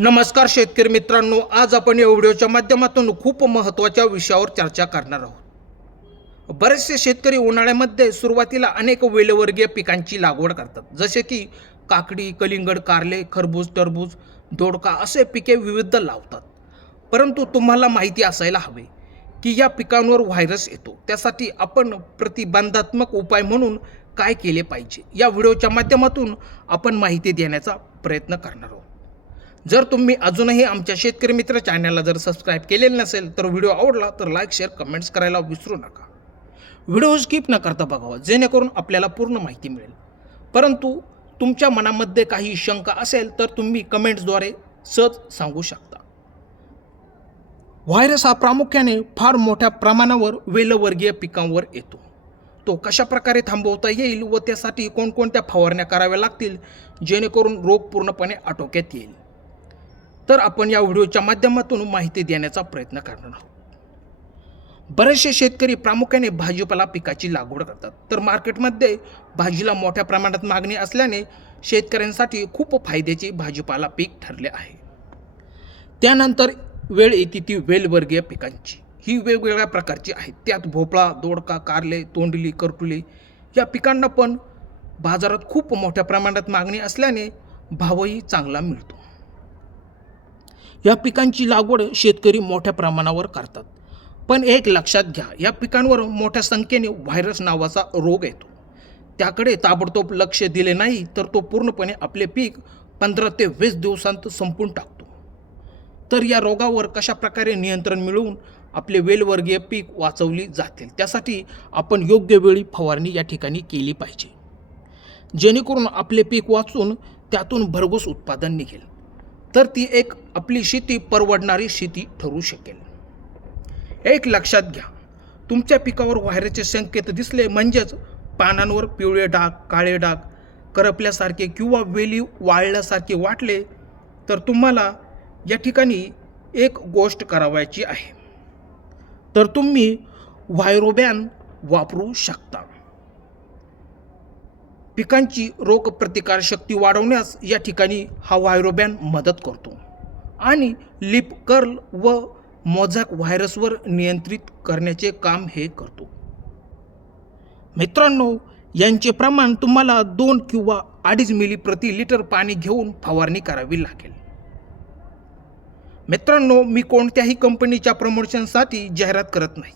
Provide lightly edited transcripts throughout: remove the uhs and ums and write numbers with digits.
नमस्कार शेतकरी मित्रांनो, आज आपण या व्हिडिओच्या माध्यमातून खूप महत्त्वाच्या विषयावर चर्चा करणार आहोत। बरेचसे शेतकरी उन्हाळ्यामध्ये सुरुवातीला अनेक वेलवर्गीय पिकांची लागवड करतात, जसे की काकडी, कलिंगड, कारले, खरबूज, टरबूज, दोडका असे पिके विविध लावतात। परंतु तुम्हाला माहिती असायला हवे की या पिकांवर व्हायरस येतो, त्यासाठी आपण प्रतिबंधात्मक उपाय म्हणून काय केले पाहिजे, या व्हिडिओच्या माध्यमातून आपण माहिती देण्याचा प्रयत्न करणार आहोत। जर तुम्ही अजूनही आमच्या शेतकरी मित्र चॅनलला जर सबस्क्राईब केलेले नसेल तर व्हिडिओ आवडला तर लाईक, शेअर, कमेंट्स करायला विसरू नका। व्हिडिओ स्किप न करता बघावा, जेणेकरून आपल्याला पूर्ण माहिती मिळेल। परंतु तुमच्या मनामध्ये काही शंका असेल तर तुम्ही कमेंट्सद्वारे सहज सांगू शकता। व्हायरस हा प्रामुख्याने फार मोठ्या प्रमाणावर वेलवर्गीय पिकांवर येतो। तो कशा प्रकारे थांबवता येईल व त्यासाठी कोणकोणत्या फवारण्या कराव्या लागतील जेणेकरून रोग पूर्णपणे आटोक्यात येईल, तर आपण या व्हिडिओच्या माध्यमातून माहिती देण्याचा प्रयत्न करणार आहोत। बरेचसे शेतकरी प्रामुख्याने भाजीपाला पिकाची लागवड करतात, तर मार्केटमध्ये भाजीला मोठ्या प्रमाणात मागणी असल्याने शेतकऱ्यांसाठी खूप फायद्याचे भाजीपाला पीक ठरले आहे। त्यानंतर वेळ येते ती वेलवर्गीय पिकांची। ही वेगवेगळ्या प्रकारची आहेत, त्यात भोपळा, दोडका, कारले, तोंडली, करटुले या पिकांना पण बाजारात खूप मोठ्या प्रमाणात मागणी असल्याने भावही चांगला मिळतो। या पिकांची लागवड शेतकरी मोठ्या प्रमाणावर करतात, पण एक लक्षात घ्या, या पिकांवर मोठ्या संख्येने व्हायरस नावाचा रोग येतो। त्याकडे ताबडतोब लक्ष दिले नाही तर तो पूर्णपणे आपले पीक 15 ते 20 दिवसांत संपून टाकतो। तर या रोगावर कशा प्रकारे नियंत्रण मिळवून आपले वेलवर्गीय पीक वाचवली जातील, त्यासाठी आपण योग्य वेळी फवारणी या ठिकाणी केली पाहिजे, जेणेकरून आपले पीक वाचून त्यातून भरघोस उत्पादन निघेल, तर ती एक आपली शेती परवडणारी शेती ठरू शकेल। एक लक्षात घ्या, तुमच्या पिकावर व्हायरसचे संकेत दिसले म्हणजेच पानांवर पिवळे डाग, काळे डाग, करपल्यासारखे किंवा वेली वाळल्यासारखे वाटले तर तुम्हाला या ठिकाणी एक गोष्ट करावयाची आहे, तर तुम्ही व्हायरोबॅन वापरू शकता। पिकांची रोगप्रतिकारशक्ती वाढवण्यास या ठिकाणी हा व्हायरोबॅन मदत करतो आणि लीफ कर्ल व मोझॅक व्हायरसवर नियंत्रित करण्याचे काम हे करतो। मित्रांनो, यांचे प्रमाण तुम्हाला 2 किंवा 2.5 मिली प्रति लिटर पाणी घेऊन फवारणी करावी लागेल। मित्रांनो, मी कोणत्याही कंपनीच्या प्रमोशनसाठी जाहिरात करत नाही,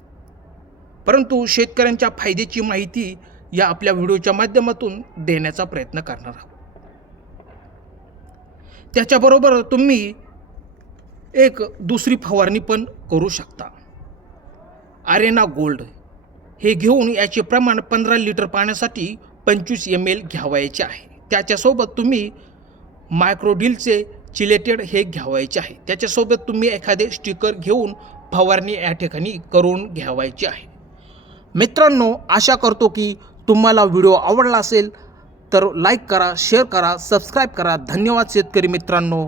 परंतु शेतकऱ्यांच्या फायद्याची माहिती या आपल्या व्हिडिओच्या माध्यमातून देण्याचा प्रयत्न करणार आहोत। त्याच्याबरोबर तुम्ही एक दुसरी फवारणी पण करू शकता। आरेना गोल्ड हे घेऊन याचे प्रमाण 15 लिटर पाण्यासाठी 25 ml घ्यावायचे आहे। त्याच्यासोबत तुम्ही मायक्रोडिलचे चिलेटेड हे घ्यावायचे आहे। त्याच्यासोबत तुम्ही एखादे स्टिकर घेऊन फवारणी या ठिकाणी करून घ्यावायची आहे। मित्रांनो, आशा करतो की तुम्हाला व्हिडिओ आवडला असेल तर लाईक करा, शेअर करा, सबस्क्राईब करा। धन्यवाद शेतकरी मित्रांनो।